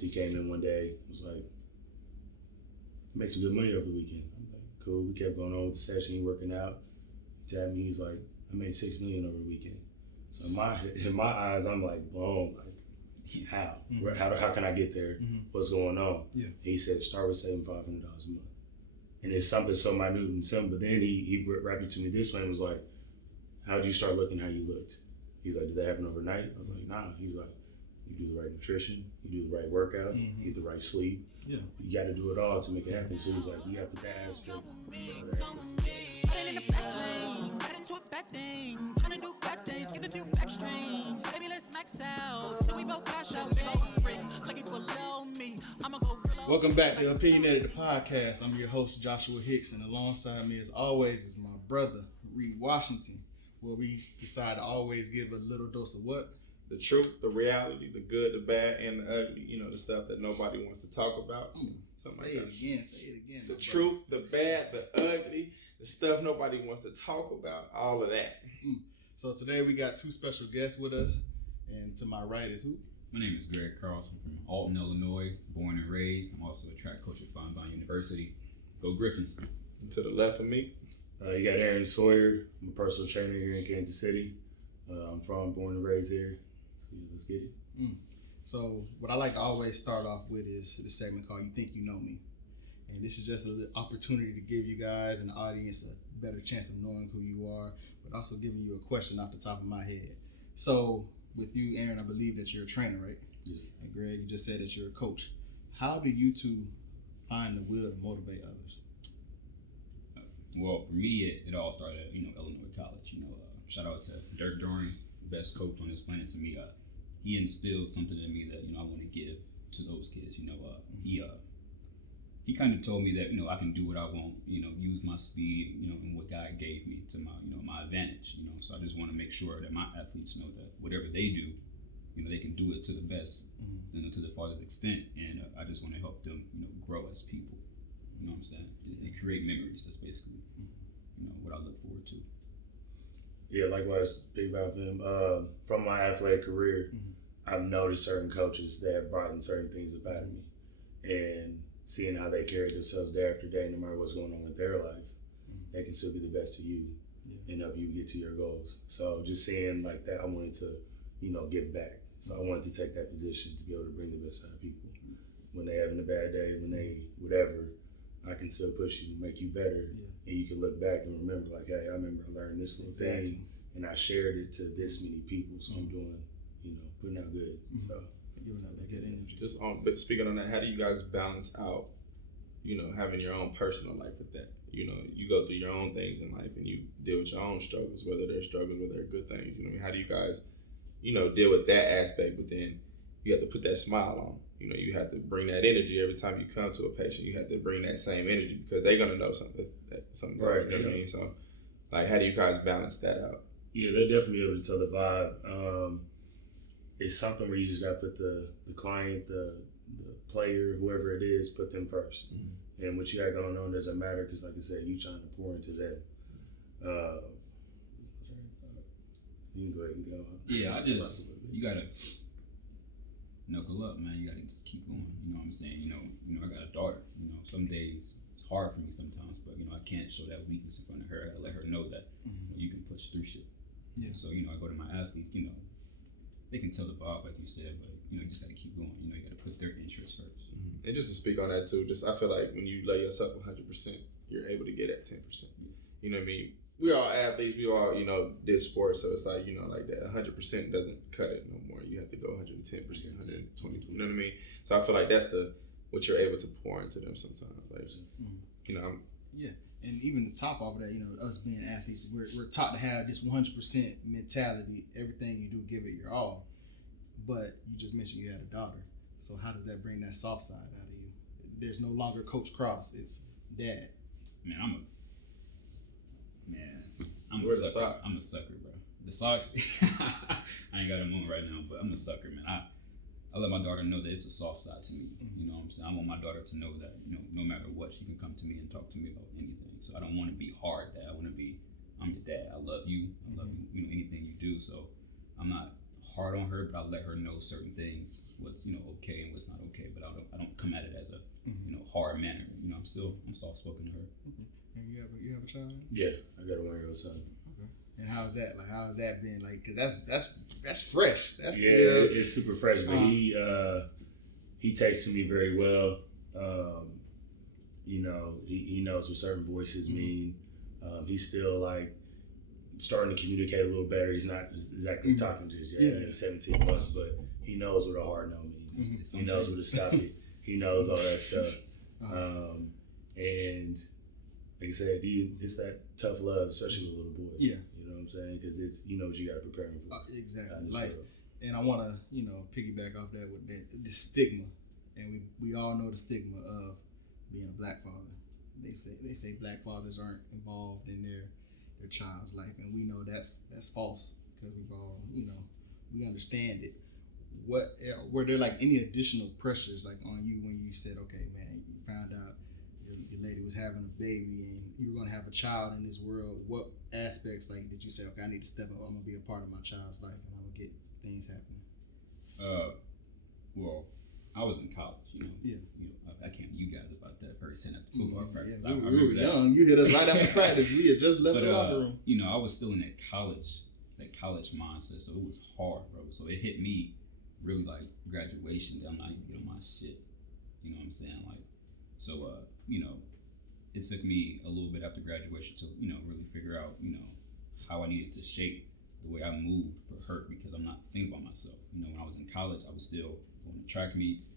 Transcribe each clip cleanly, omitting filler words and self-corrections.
He came in one day, was like, make some good money over the weekend. I'm like, cool. We kept going on with the session, he working out. He tapped me, he's like, I made $6 million over the weekend. So in my eyes, I'm like, blown. Like, how? Mm-hmm. How can I get there? Mm-hmm. What's going on? Yeah. He said, start with saving $500 a month. And it's something so minute and simple. But then he wrapped it to me this way and was like, how did you start looking how you looked? He's like, did that happen overnight? I was like, nah. He was like, you do the right nutrition, you do the right workouts, you get the right sleep. Yeah. You got to do it all to make it happen. So he's like, you got to put that aspect. Welcome back to Opinionated, the podcast. I'm your host, Joshua Hicks, and alongside me, as always, is my brother, Reed Washington, where we decide to always give a little dose of what? The truth, the reality, the good, the bad, and the ugly. You know, the stuff that nobody wants to talk about. Say it again. The truth, the bad, the ugly, the stuff nobody wants to talk about. All of that. So today we got two special guests with us. And to my right is who? My name is Greg Carlson from Alton, Illinois, born and raised. I'm also a track coach at Fine University. Go Griffins. And to the left of me, you got Aaron Sawyer. I'm a personal trainer here in Kansas City. I'm born and raised here. So yeah, let's get it. So what I like to always start off with is the segment called You Think You Know Me. And this is just an opportunity to give you guys and the audience a better chance of knowing who you are, but also giving you a question off the top of my head. So with you, Aaron, I believe that you're a trainer, right? Yeah. And Greg, you just said that you're a coach. How do you two find the will to motivate others? Well, for me, it all started at Illinois College. Shout out to Dirk Doring, the best coach on this planet to me. He instilled something in me that I want to give to those kids. He kind of told me that I can do what I want. Use my speed. And what God gave me to my advantage. So I just want to make sure that my athletes know that whatever they do, they can do it to the best, to the farthest extent. And I just want to help them, grow as people. You know what I'm saying? And create memories. That's basically, what I look forward to. Yeah, likewise, big about him. From my athletic career, I've noticed certain coaches that have brought in certain things about me, and seeing how they carry themselves day after day, no matter what's going on in their life, they can still be the best of you and help you get to your goals. So just seeing like that, I wanted to, give back. So I wanted to take that position to be able to bring the best out of people. When they having a bad day, when they whatever, I can still push you, make you better, and you can look back and remember like, hey, I remember I learned this little thing, and I shared it to this many people. So I'm doing, putting out good. So giving out that good energy. But speaking on that, how do you guys balance out, having your own personal life with that? You go through your own things in life and you deal with your own struggles, whether they're struggles, whether they're good things. How do you guys, deal with that aspect? But then you have to put that smile on. You have to bring that energy every time you come to a patient. You have to bring that same energy because they're gonna know something. Right. You know what I mean? So, like, how do you guys balance that out? Yeah, they're definitely able to tell the vibe. It's something where you just gotta put the client, the player, whoever it is, put them first. And what you got going on doesn't matter because, like I said, you trying to pour into them. You can go ahead and go. Yeah, you gotta knuckle up, man. You gotta just keep going. You know what I'm saying? I got a daughter. Some days it's hard for me sometimes, but I can't show that weakness in front of her. I gotta let her know that you can push through shit. Yeah. So I go to my athletes. They can tell the vibe, like you said, but you just gotta keep going. You gotta put their interests first. And just to speak on that too, I feel like when you lay yourself 100%, you're able to get at 10%. You know what I mean? We all athletes, we all, did sports, so it's like, like that 100% doesn't cut it no more. You have to go 110%, 120, you know what I mean? So I feel like that's what you're able to pour into them sometimes. Like, Yeah, and even to top off of that, us being athletes, we're taught to have this 100% mentality. Everything you do, give it your all. But you just mentioned you had a daughter. So how does that bring that soft side out of you? There's no longer Coach Cross, it's Dad. Man, I'm a sucker. I'm a sucker, bro. The socks, I ain't got them on right now, but I'm a sucker, man. I let my daughter know that it's a soft side to me. You know what I'm saying? I want my daughter to know that, no matter what, she can come to me and talk to me about anything. So I don't want to be hard dad. I want to be, I'm your dad. I love you. I love you, anything you do. So I'm not hard on her, but I let her know certain things, what's okay and what's not okay. But I don't come at it as a hard manner. I'm soft spoken to her. And you have a child? Yeah, I got a 1-year-old son. Okay. And how's that? Like, how's that been? Like, cause that's fresh. That's it's super fresh. But he takes to me very well. He knows what certain voices mean. He's still like starting to communicate a little better. He's not exactly talking to us yet. He's 17 months, but he knows what a hard no means. He knows what to stop it. He knows all that stuff. And like I said, it's that tough love, especially with little boys. Yeah. You know what I'm saying? Because it's what you got to prepare him for. Exactly. Like, and I want to piggyback off that with the stigma, and we all know the stigma of being a black father. They say black fathers aren't involved in their child's life, and we know that's false because we've all we understand it. Were there like any additional pressures like on you when you said, okay, man, you found out your lady was having a baby and you were gonna have a child in this world? What aspects like did you say, okay, I need to step up, I'm gonna be a part of my child's life and I'm gonna get things happening? Well, I was in college, Yeah. I can't you guys about that firsthand at the football practice. Yeah, I we remember were that. young. You hit us right after practice. We had just left the locker room. I was still in that college mindset, so it was hard, bro. So it hit me really like graduation that I'm not even getting my shit. You know what I'm saying? Like, so it took me a little bit after graduation to really figure out how I needed to shape the way I moved for her, because I'm not thinking about myself. When I was in college, I was still going to track meets.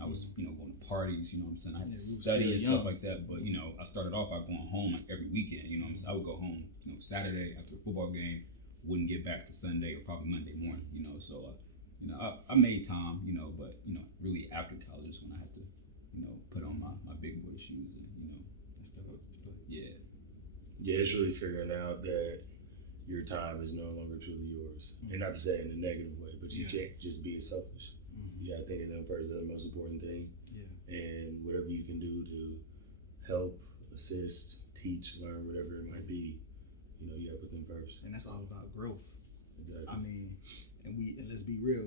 I was, going to parties, you know what I'm saying? I had to study and stuff like that. But, I started off by going home like every weekend, you know what I'm saying? I would go home, Saturday after a football game, wouldn't get back to Sunday or probably Monday morning, So, I made time, but, really after college is when I had to, put on my big boy shoes and, Step up to play. Yeah. Yeah, it's really figuring out that your time is no longer truly yours. And not to say it in a negative way, but you can't just be as selfish. You gotta think of them first. They're the most important thing. Yeah. And whatever you can do to help, assist, teach, learn, whatever it might be, you gotta put them first. And that's all about growth. Exactly. I mean, and let's be real.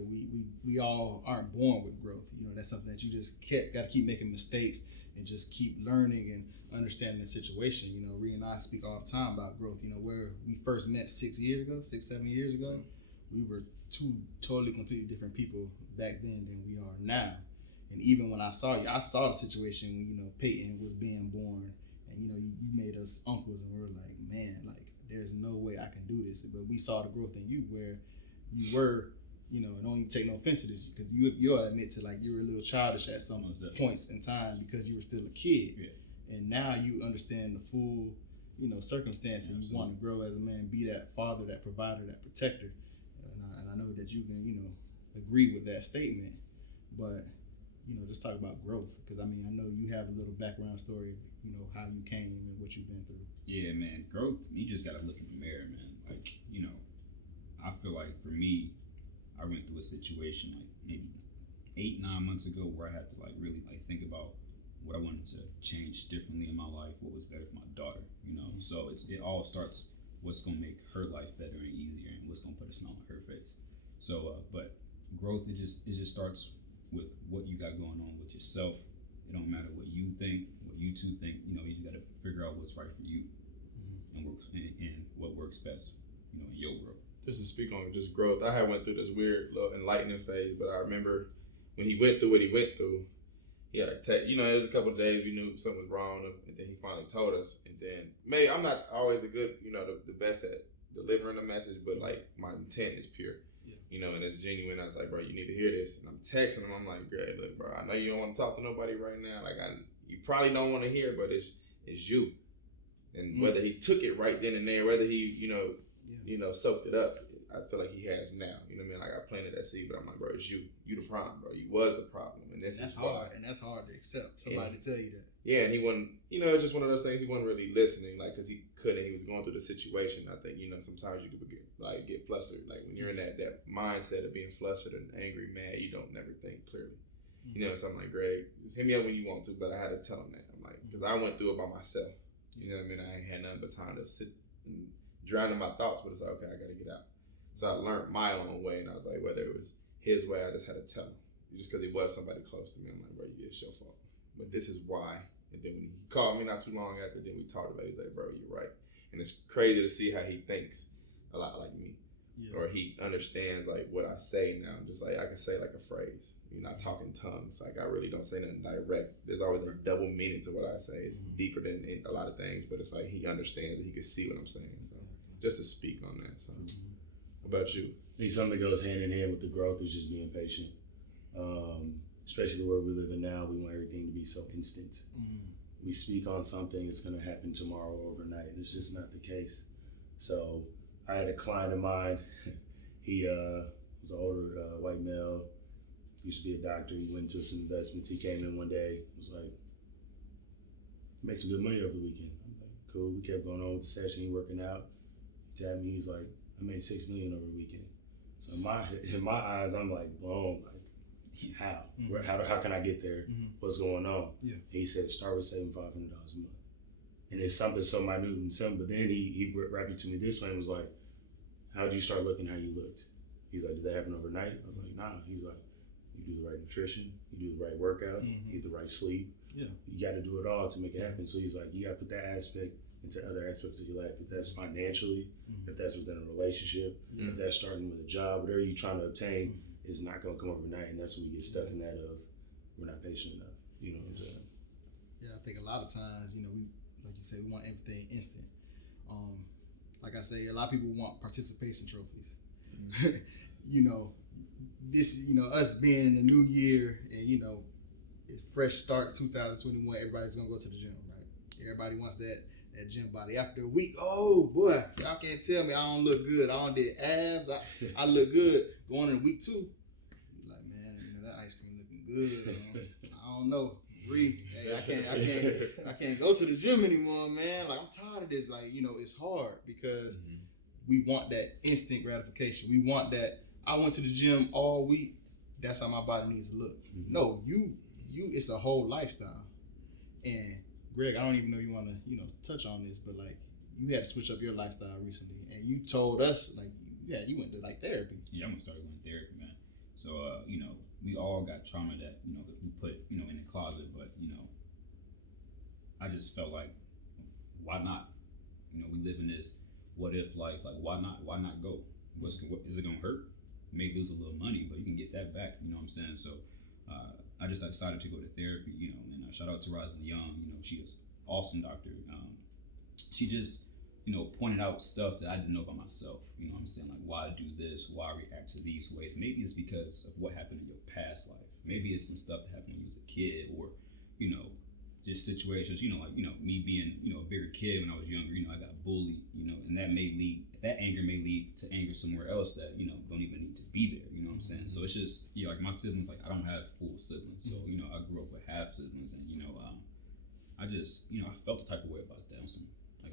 We all aren't born with growth. That's something that you just gotta keep making mistakes and just keep learning and understanding the situation. Rhea and I speak all the time about growth. Where we first met 6, 7 years ago, we were two totally, completely different people back then than we are now. And even when I saw you, I saw the situation when Peyton was being born, and you made us uncles, and we were like, man, like there's no way I can do this. But we saw the growth in you where you were, and don't even take no offense to this, because you'll admit to like you were a little childish at some points in time because you were still a kid. Yeah. And now you understand the full, circumstance, and you want to grow as a man, be that father, that provider, that protector. And I know that you can, agree with that statement, but, just talk about growth, because I mean, I know you have a little background story of, how you came and what you've been through. Yeah, man, growth, you just got to look in the mirror, man. Like, I feel like for me, I went through a situation like maybe 8-9 months ago where I had to like really like think about what I wanted to change differently in my life, what was better for my daughter, So it all starts what's gonna make her life better and easier, and what's gonna put a smile on her face. So, but growth, it just starts with what you got going on with yourself. It don't matter what you think, what you two think. You just got to figure out what's right for you, and what works best, in your growth. Just to speak on just growth, I had went through this weird little enlightening phase, but I remember when he went through what he went through, he had it was a couple of days we knew something was wrong, and then he finally told us. And then, I'm not always the best at delivering a message, but like my intent is pure, and it's genuine. I was like, bro, you need to hear this, and I'm texting him. I'm like, Greg, look, bro, I know you don't want to talk to nobody right now. Like, you probably don't want to hear, but it's you. And whether he took it right then and there, whether he, soaked it up, I feel like he has now. You know what I mean? Like, I planted that seed, but I'm like, bro, it's you. You the problem, bro. You was the problem. And that's hard. And that's hard to accept. Somebody to tell you that. Yeah, and he wasn't, it's just one of those things. He wasn't really listening, like, because he couldn't. He was going through the situation. I think, sometimes you could get flustered. Like, when you're in that mindset of being flustered and angry, mad, you don't never think clearly. So I'm like, Greg, just hit me up when you want to, but I had to tell him that. I'm like, because I went through it by myself. You know what I mean? I ain't had nothing but time to sit and drown in my thoughts, but it's like, okay, I got to get out. So I learned my own way, and I was like, whether it was his way, I just had to tell him. Just because he was somebody close to me, I'm like, bro, it's your fault. But this is why. And then when he called me not too long after, then we talked about it. He's like, bro, you're right. And it's crazy to see how he thinks a lot like me. Yeah. Or he understands like what I say now. Just like I can say like a phrase. You're not talking tongues. Like I really don't say nothing direct. There's always a double meaning to what I say. It's deeper than a lot of things, but it's like he understands and he can see what I'm saying. So just to speak on that. So what about you? I think something that goes hand in hand with the growth is just being patient. Especially the world we live in now, we want everything to be so instant. We speak on something, it's going to happen tomorrow or overnight. It's just not the case. So I had a client of mine. He was an older white male. Used to be a doctor. He went into some investments. He came in one day. Was like, made some good money over the weekend. I'm like, cool. We kept going on with the session. He working out. He tapped me. He's like, I made $6 million over the weekend. So in my eyes, I'm like blown. Like, how? How can I get there? What's going on? Yeah. He said, start with saving $500 a month. And it's something so minute and simple. But then he wrapped it to me this way and was like, how did you start looking how you looked? He's like, did that happen overnight? I was like, nah. He's like, you do the right nutrition, you do the right workouts, you get the right sleep. Yeah. You got to do it all to make it happen. So he's like, you got to put that aspect into other aspects of your life. If that's financially, if that's within a relationship, if that's starting with a job, whatever you're trying to obtain is not going to come overnight. And that's when we get stuck in that of we're not patient enough. You know what I'm saying? Yeah, I think a lot of times, we, like you said, we want everything instant. Like I say, a lot of people want participation trophies. This, us being in the new year and, it's fresh start 2021, everybody's gonna go to the gym, right? Everybody wants that gym body. After a week, oh boy, y'all can't tell me I don't look good. I don't did abs. I look good. Going in week 2, you're like, man, that ice cream looking good. I don't know. Hey, I can't go to the gym anymore, man. Like I'm tired of this. Like, it's hard because we want that instant gratification. We want that. I went to the gym all week. That's how my body needs to look. No, you. It's a whole lifestyle. And Greg, I don't even know you want to, touch on this, but like you had to switch up your lifestyle recently, and you told us like, you went to like therapy. Yeah, I'm gonna start going to therapy, man. So, we all got trauma that we put in the closet, but I just felt like, why not? We live in this what if life. Like, why not? Why not go? What is it gonna hurt? You may lose a little money, but you can get that back. You know what I'm saying? So. I just decided to go to therapy, and shout out to Rosalyn Young. She is awesome doctor. She just, pointed out stuff that I didn't know about myself. You know what I'm saying? Like why I do this, why I react to these ways. Maybe it's because of what happened in your past life. Maybe it's some stuff that happened when you was a kid, or, just situations, me being, a bigger kid when I was younger, I got bullied, and that anger may lead to anger somewhere else that, don't even need to be there, you know what I'm saying? So it's just, like my siblings, like I don't have full siblings. So, I grew up with half siblings and, I just, I felt the type of way about that on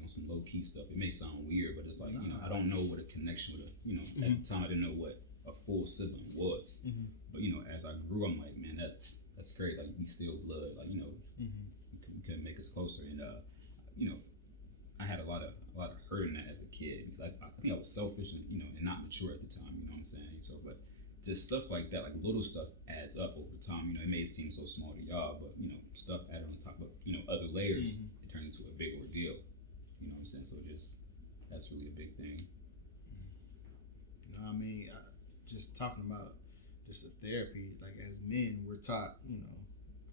some low key stuff. It may sound weird, but it's like, I don't know what a connection with at the time I didn't know what a full sibling was. But, as I grew, I'm like, man, that's great. Like we still blood, like, you couldn't make us closer. And I had a lot of hurt in that as a kid. Like I think I was selfish and and not mature at the time. You know what I'm saying? So, but just stuff like that, like little stuff adds up over time. It may seem so small to y'all, but stuff added on top of other layers, it turns into a big ordeal. You know what I'm saying? So that's really a big thing. Just talking about just the therapy, like as men, we're taught,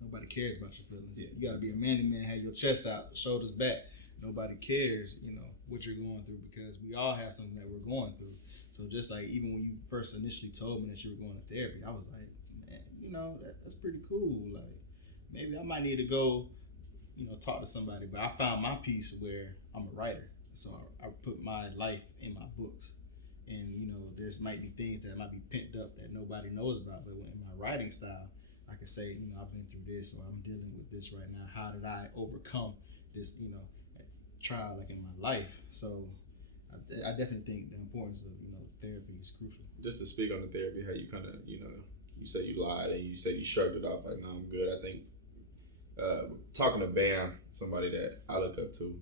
nobody cares about your feelings. Yeah. You got to be a manly man, have your chest out, shoulders back. Nobody cares, what you're going through, because we all have something that we're going through. So just like even when you first initially told me that you were going to therapy, I was like, man, that's pretty cool. Like maybe I might need to go, talk to somebody. But I found my piece where I'm a writer, so I put my life in my books. And there's might be things that might be pent up that nobody knows about, but in my writing style, I can say, I've been through this, or I'm dealing with this right now. How did I overcome this, trial like in my life? So I definitely think the importance of therapy is crucial. Just to speak on the therapy, how you kind of you said you lied and you said you shrugged it off like, no, I'm good. I think talking to Bam, somebody that I look up to,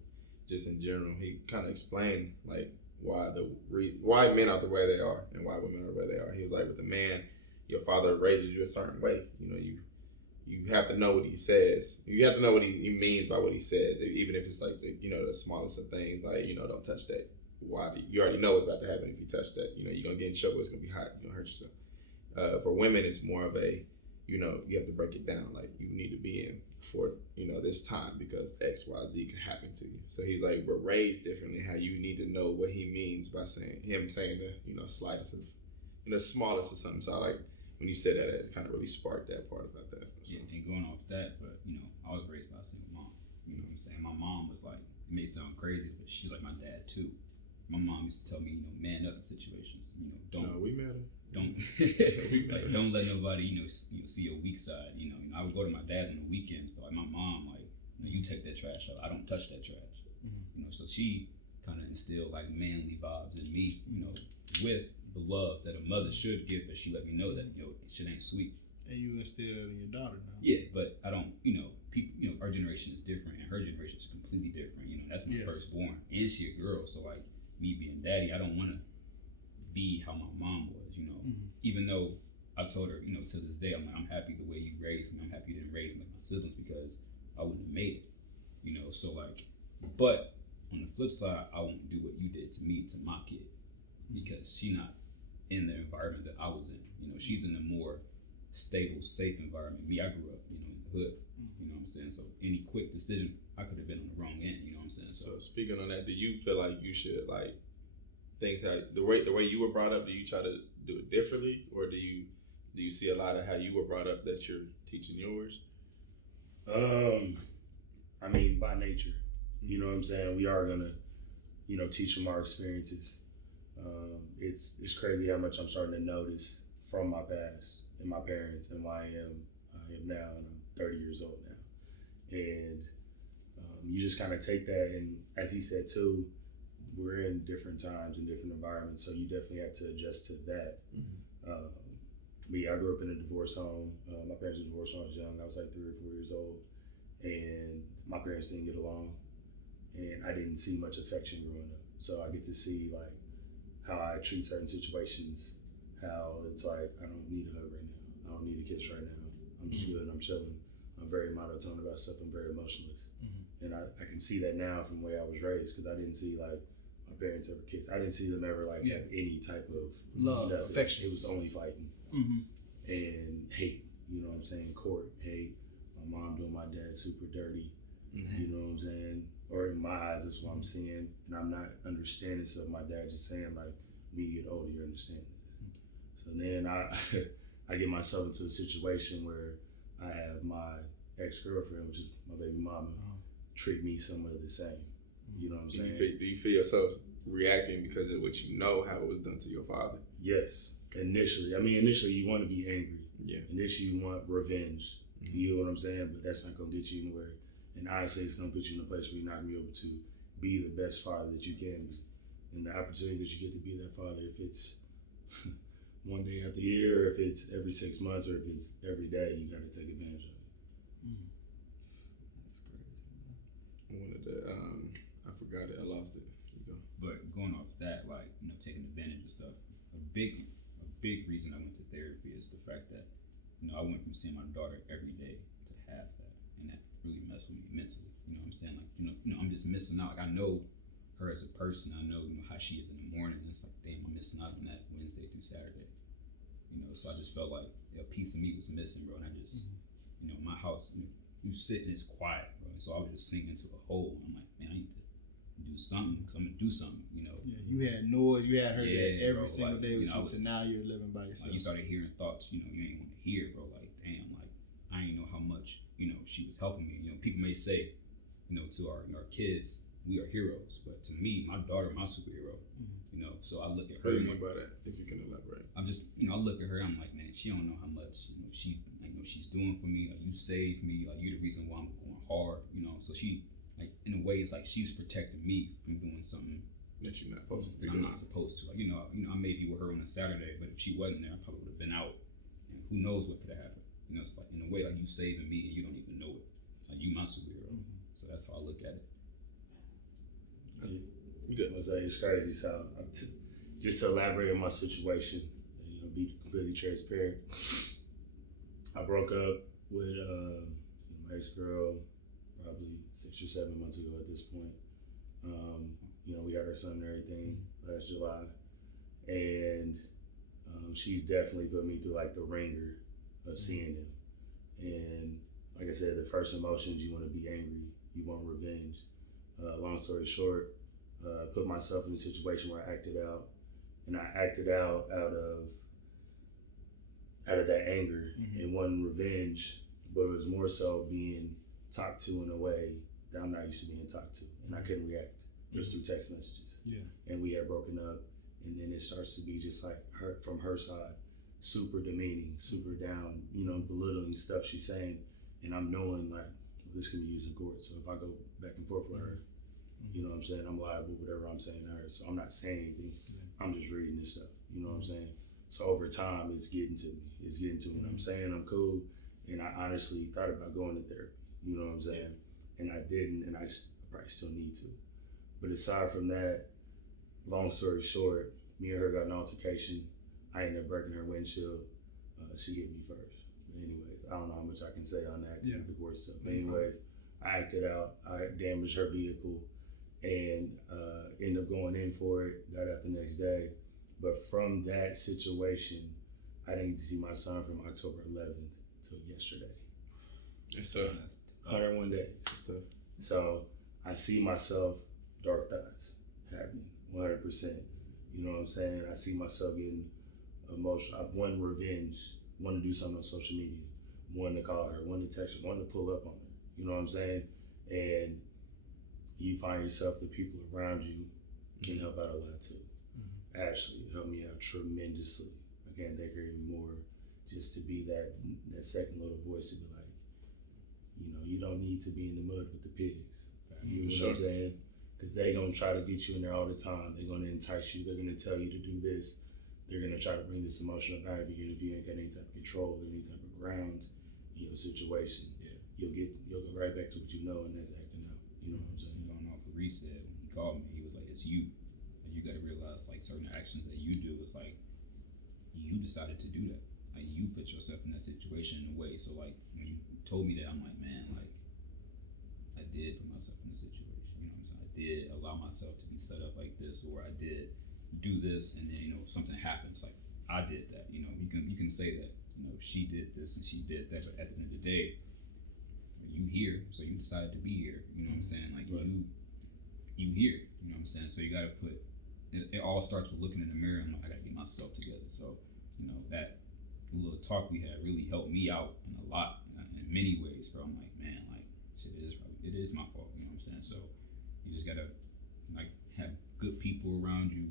just in general, he kind of explained like why men are the way they are and why women are the way they are. He was like, with a man, your father raises you a certain way. You know, you have to know what he says. You have to know what he means by what he says, even if it's like the smallest of things, like don't touch that. Why? You already know what's about to happen if you touch that. You're gonna get in trouble. It's gonna be hot. You're gonna hurt yourself. For women, it's more of a you have to break it down. Like, you need to be in for this time because X, Y, Z could happen to you. So he's like, we're raised differently. How you need to know what he means by saying the slightest of smallest of something. So I like when you said that, it kind of really sparked that part about that. Yeah, and going off that, but I was raised by a single mom. You know what I'm saying? My mom was like, it may sound crazy, but she's like my dad too. My mom used to tell me, man up in situations. We met her. Don't don't let nobody see your weak side. I would go to my dad on the weekends, but like my mom, like you take that trash out. I don't touch that trash. Mm-hmm. So she kind of instilled like manly vibes in me. With the love that a mother should give, but she let me know that shit ain't sweet. And you instill it in your daughter now. Yeah, but I don't. People. Our generation is different, and her generation is completely different. That's my firstborn, and she a girl. So like me being daddy, I don't want to be how my mom was. Even though I told her, to this day, I'm like, I'm happy the way you raised me. I'm happy you didn't raise me like my siblings because I wouldn't have made it. So like, but on the flip side, I won't do what you did to me to my kid because she's not in the environment that I was in. She's in a more stable, safe environment. Me, I grew up, in the hood. You know what I'm saying? So any quick decision, I could have been on the wrong end. You know what I'm saying? So speaking on that, do you feel like you should like things how the way you were brought up? Do you try to do it differently, or do you see a lot of how you were brought up that you're teaching yours? I mean, by nature, you know what I'm saying? We are gonna, teach them our experiences. It's crazy how much I'm starting to notice from my past and my parents and why I am now, and I'm 30 years old now. And you just kind of take that, and as he said too, we're in different times and different environments, so you definitely have to adjust to that. Me, I grew up in a divorce home. My parents were divorced when I was young. I was like 3 or 4 years old, and my parents didn't get along, and I didn't see much affection growing up. So I get to see like how I treat certain situations, how it's like, I don't need a hug right now. I don't need a kiss right now. I'm just good. I'm chilling. I'm very monotone about stuff. I'm very emotionless. And I can see that now from the way I was raised, because I didn't see like my parents ever kiss. I didn't see them ever like have any type of love, affection. It was only fighting and hate. You know what I'm saying? Court, hate. My mom doing my dad super dirty. You know what I'm saying? Or in my eyes, that's what I'm seeing, and I'm not understanding stuff. My dad just saying like, when you get older, you understand this. So then I get myself into a situation where I have my ex-girlfriend, which is my baby mama, treat me somewhat the same. You know what I'm saying? Do you feel yourself reacting because of what you know how it was done to your father? Yes, initially. I mean, initially you want to be angry. Yeah. Initially you want revenge. You know what I'm saying? But that's not going to get you anywhere. And honestly, it's going to put you in a place where you're not going to be able to be the best father that you can. And the opportunities that you get to be that father, if it's one day out the year, if it's every 6 months, or if it's every day, you got to take advantage of it. That's crazy. I wanted to, I forgot it. I lost it. But going off that, like, taking advantage of stuff, a big reason I went to therapy is the fact that, I went from seeing my daughter every day to have that, and that really messed with me mentally. You know what I'm saying? Like, I'm just missing out. Like, I know her as a person. I know, how she is in the morning. And it's like, damn, I'm missing out on that Wednesday through Saturday. So I just felt like a piece of me was missing, bro. And I just, my house, you sit and it's quiet, bro. And so I was just sinking into a hole. And I'm like, man, I need to do something, because I'm gonna do something, Yeah, you had noise, you had her there every bro, single day with you, to now you're living by yourself. Like, you started hearing thoughts, you ain't want to hear, bro. Like, damn, like, I ain't know how much, she was helping me. People may say, to our kids, we are heroes, but to me, my daughter, my superhero. So I look at her. What do you mean by that? If you can elaborate. I'm just, I look at her. I'm like, man, she don't know how much, she's doing for me. Like, you saved me. Like, you're the reason why I'm going hard. So she, like, in a way, it's like she's protecting me from doing something that you're not supposed to. I'm not supposed to. Like, I may be with her on a Saturday, but if she wasn't there, I probably would have been out, and who knows what could have happened. It's like, in a way, like, you saving me and you don't even know it. It's like, you my superhero. So that's how I look at it. Good. It's crazy. So, just to elaborate on my situation, be completely transparent. I broke up with my ex-girl probably 6 or 7 months ago at this point. We got our son and everything last July, and she's definitely put me through like the ringer of seeing him. And like I said, the first emotions, you want to be angry, you want revenge. Long story short, put myself in a situation where I acted out, and I acted out of that anger and wanting revenge, but it was more so being talked to in a way that I'm not used to being talked to, and I couldn't react. Just through text messages. Yeah. And we had broken up, and then it starts to be just like from her side, super demeaning, super down, belittling stuff she's saying, and I'm knowing like this can be used in court. So if I go back and forth with her, you know what I'm saying, I'm liable whatever I'm saying to her. So I'm not saying anything. I'm just reading this stuff. You know what I'm saying? So over time, it's getting to me. And I'm saying I'm cool, and I honestly thought about going to therapy. You know what I'm saying? And I didn't, and I probably still need to. But aside from that, long story short, me and her got an altercation. I ended up breaking her windshield. She hit me first. But anyways, I don't know how much I can say on that because of the court stuff. But anyways, I acted out. I damaged her vehicle and ended up going in for it. Got out the next day. But from that situation, I didn't get to see my son from October 11th till yesterday. Yes, sir. 101 days. So I see myself, dark thoughts happening 100%. You know what I'm saying? I see myself getting emotional. I want revenge, want to do something on social media, want to call her, want to text her, want to pull up on her. You know what I'm saying? And you find yourself, the people around you can help out a lot too. Ashley helped me out tremendously. I can't thank her anymore. Just to be that second little voice to be like, you don't need to be in the mud with the pigs. You know what I'm saying? Because they're going to try to get you in there all the time. They're going to entice you. They're going to tell you to do this. They're going to try to bring this emotional value in if you ain't got any type of control or any type of ground in your situation. You'll go right back to what you know, and that's acting out. You know what I'm saying? Going off what Reese said when he called me, he was like, it's you. And you got to realize like certain actions that you do is like, you decided to do that. Like you put yourself in that situation in a way. So like when you told me that, I'm like, man, like I did put myself in a situation. You know what I'm saying? I did allow myself to be set up like this, or I did do this, and then something happens. Like I did that. You can say that. She did this and she did that. But at the end of the day, you here, so you decided to be here. You know what I'm saying? Like you here. You know what I'm saying? So you got to put. It all starts with looking in the mirror. And I got to get myself together. So that little talk we had really helped me out in a lot, in many ways. Bro, I'm like, man, like shit, it is my fault. You know what I'm saying? So you just gotta like have good people around you.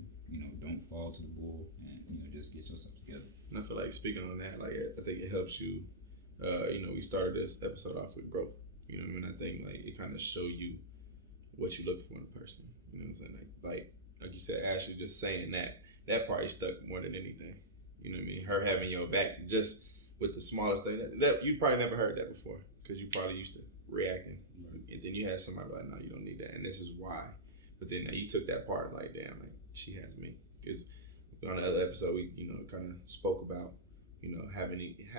Don't fall to the bull, and just get yourself together. And I feel like speaking on that, like I think it helps you. We started this episode off with growth. You know what I mean? I think like it kind of show you what you look for in a person. You know what I'm saying? Like you said, Ashley, just saying that probably stuck more than anything. You know what I mean? Her having your back just with the smallest thing that you probably never heard that before because you probably used to reacting. And then you had somebody like, no, you don't need that, and this is why. But then you took that part like, damn, like she has me. Because on the other episode, we kind of spoke about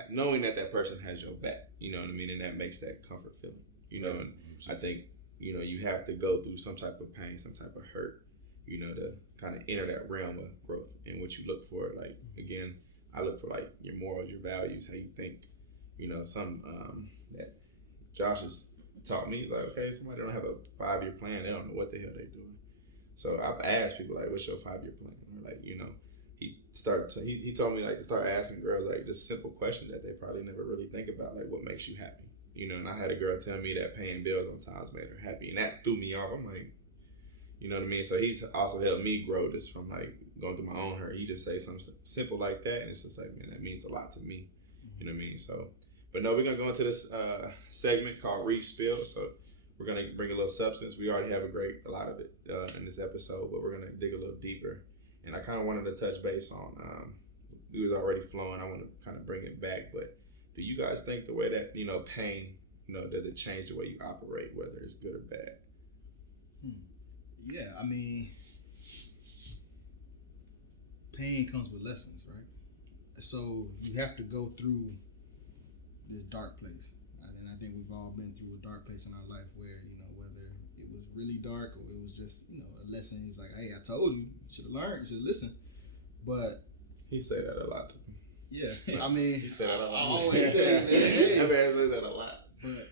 knowing that person has your back. You know what I mean, and that makes that comfort feeling. And I think you have to go through some type of pain, some type of hurt, to kind of enter that realm of growth and what you look for. Like again, I look for like your morals, your values, how you think. Some that Josh has taught me, like, okay, somebody don't have a 5-year plan, they don't know what the hell they're doing. So I've asked people like, what's your 5-year plan? Or like, he told me like to start asking girls like just simple questions that they probably never really think about, like what makes you happy. And I had a girl tell me that paying bills on times made her happy, and that threw me off. I'm like, you know what I mean? So he's also helped me grow just from like going through my own hurt. He just say something simple like that, and it's just like, man, that means a lot to me. You know what I mean? So, but no, we're gonna go into this segment called Read Spill. So we're gonna bring a little substance. We already have a lot of it in this episode, but we're gonna dig a little deeper. And I kind of wanted to touch base on. We was already flowing. I want to kind of bring it back, but do you guys think the way that pain, does it change the way you operate, whether it's good or bad? Yeah, I mean, pain comes with lessons, right? So you have to go through this dark place. And I think we've all been through a dark place in our life where, whether it was really dark or it was just, a lesson. It's like, hey, I told you, you should have learned, you should have listened. But he say that a lot to me. Yeah, I mean, he say that a lot. I always say, man, hey. I say that a lot. But,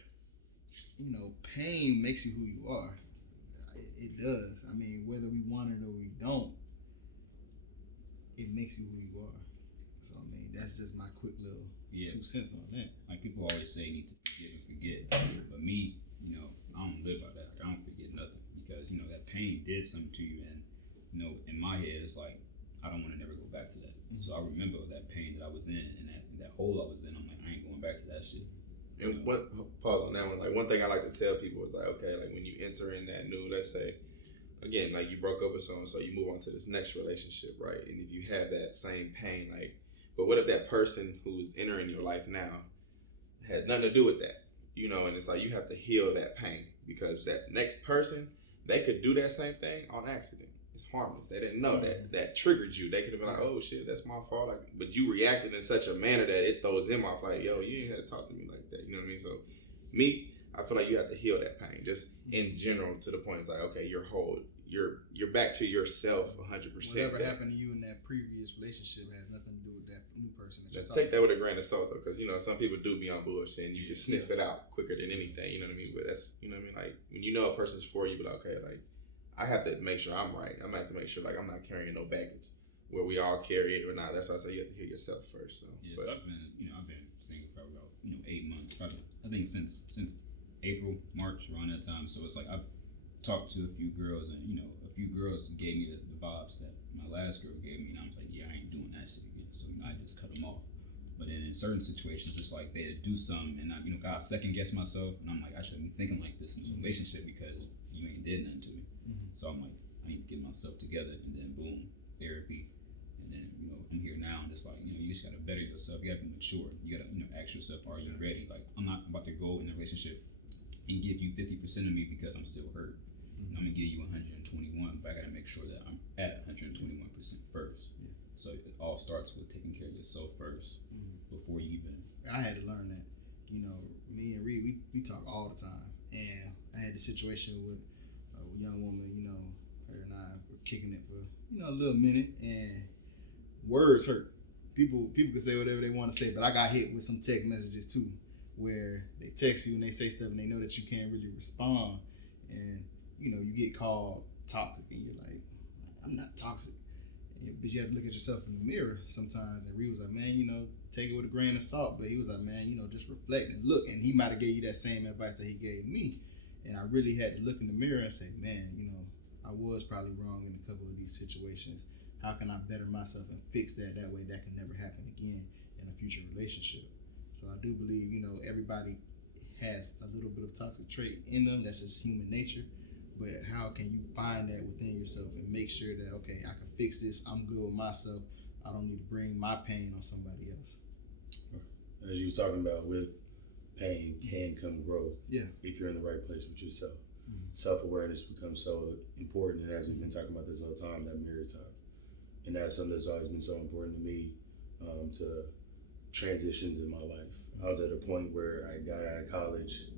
pain makes you who you are. It does. I mean, whether we want it or we don't, it makes you who you are. So, I mean, that's just my quick little 2 cents on that. Like, people always say you need to forgive and forget. But me, I don't live by that. Like, I don't forget nothing because, that pain did something to you. And, in my head, it's like, I don't want to never go back to that. Mm-hmm. So I remember that pain that I was in and that hole I was in. I'm like, I ain't going back to that shit. And pause on that one. Like, one thing I like to tell people is like, okay, like when you enter in that new, let's say, again, like you broke up with someone, so you move on to this next relationship, right? And if you have that same pain, like, but what if that person who's entering your life now had nothing to do with that, and it's like you have to heal that pain because that next person, they could do that same thing on accident. It's harmless. They didn't know that triggered you. They could have been like, oh shit, that's my fault. Like, but you reacted in such a manner that it throws them off like, yo, you ain't had to talk to me like that. You know what I mean? So me, I feel like you have to heal that pain just in general to the point it's like, okay, you're whole. You're back to yourself 100%. Whatever happened to you in that previous relationship has nothing to do with that new person that you're talking to. Take that with a grain of salt though, because some people do be on bullshit and you can sniff it out quicker than anything. You know what I mean? But that's like when a person's for you, but okay, like I have to make sure I'm right. I'm gonna have to make sure like I'm not carrying no baggage. Where we all carry it or not. That's why I say you have to heal yourself first. So yes, but I've been single for about 8 months. Probably, I think since April, March, around that time. So it's like I've talked to a few girls, and a few girls gave me the vibes that my last girl gave me, and I was like, yeah, I ain't doing that shit again. So I just cut them off. But then in certain situations, it's like they'd do something, and I God second guess myself, and I'm like, I shouldn't be thinking like this in this relationship because you ain't did nothing to me. Mm-hmm. So I'm like, I need to get myself together, and then boom, therapy, and then I'm here now, and it's like you just gotta better yourself. You gotta be mature. You gotta ask yourself, are you ready? Like I'm not about to go in a relationship and give you 50% of me because I'm still hurt. I'm gonna give you 121, but I gotta make sure that I'm at 121% first. Yeah. So it all starts with taking care of yourself first before you even. I had to learn that. Me and Reed, we talk all the time, and I had a situation with a young woman. Her and I were kicking it for a little minute, and words hurt. People can say whatever they want to say, but I got hit with some text messages too, where they text you and they say stuff, and they know that you can't really respond, and you get called toxic, and you're like, I'm not toxic. But you have to look at yourself in the mirror sometimes. And Reed was like, man, take it with a grain of salt. But he was like, man, just reflect and look. And he might have gave you that same advice that he gave me. And I really had to look in the mirror and say, man, I was probably wrong in a couple of these situations. How can I better myself and fix that? That way that can never happen again in a future relationship. So I do believe, everybody has a little bit of toxic trait in them. That's just human nature. But how can you find that within yourself and make sure that, okay, I can fix this, I'm good with myself, I don't need to bring my pain on somebody else. As you were talking about, with pain can come growth. Yeah. If you're in the right place with yourself. Mm-hmm. Self-awareness becomes so important, and as we've been talking about this all the time, that mirror time. And that's something that's always been so important to me, to transitions in my life. I was at a point where I got out of college,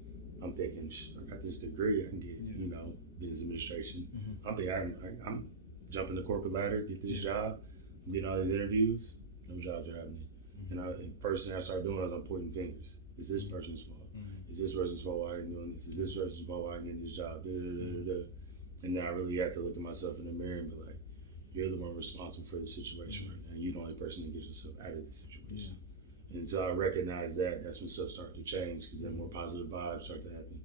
I'm thinking, I got this degree, I can get, business administration. Mm-hmm. I'm thinking, I'm jumping the corporate ladder, get this job, I'm getting all these interviews, no jobs are happening. Mm-hmm. And first thing I started doing was I'm pointing fingers. Is this person's fault? Mm-hmm. Is this person's fault why I'm doing this? Is this person's fault why I'm getting this job? And then I really had to look at myself in the mirror and be like, you're the one responsible for the situation right now. You're the only person that gets yourself out of the situation. Yeah. And so I recognized that, that's when stuff started to change, because then more positive vibes start to happen.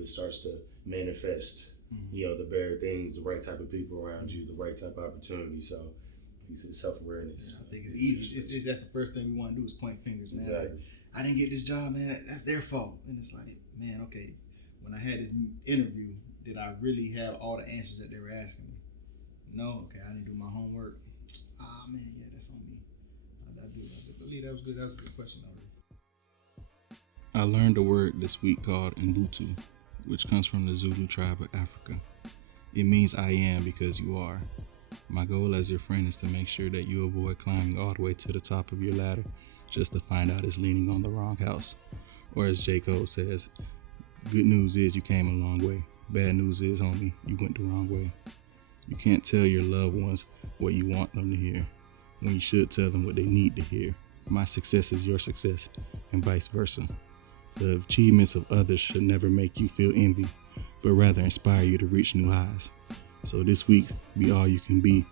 It starts to manifest, the better things, the right type of people around you, the right type of opportunity. So he said self-awareness. Yeah, I think it's easy. That's the first thing we want to do is point fingers, man. Exactly. Like, I didn't get this job, man. That's their fault. And it's like, man, okay, when I had this interview, did I really have all the answers that they were asking me? No? Okay, I didn't do my homework. Man, yeah, that's on me. I do. But yeah, that was good. That was a good question already. I learned a word this week called Ubuntu, which comes from the Zulu tribe of Africa. It means I am because you are. My goal as your friend is to make sure that you avoid climbing all the way to the top of your ladder just to find out it's leaning on the wrong house. Or as J. Cole says, good news is you came a long way. Bad news is, homie, you went the wrong way. You can't tell your loved ones what you want them to hear when you should tell them what they need to hear. My success is your success, and vice versa. The achievements of others should never make you feel envy, but rather inspire you to reach new highs. So this week, be all you can be,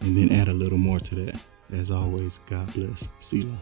and then add a little more to that. As always, God bless. Selah.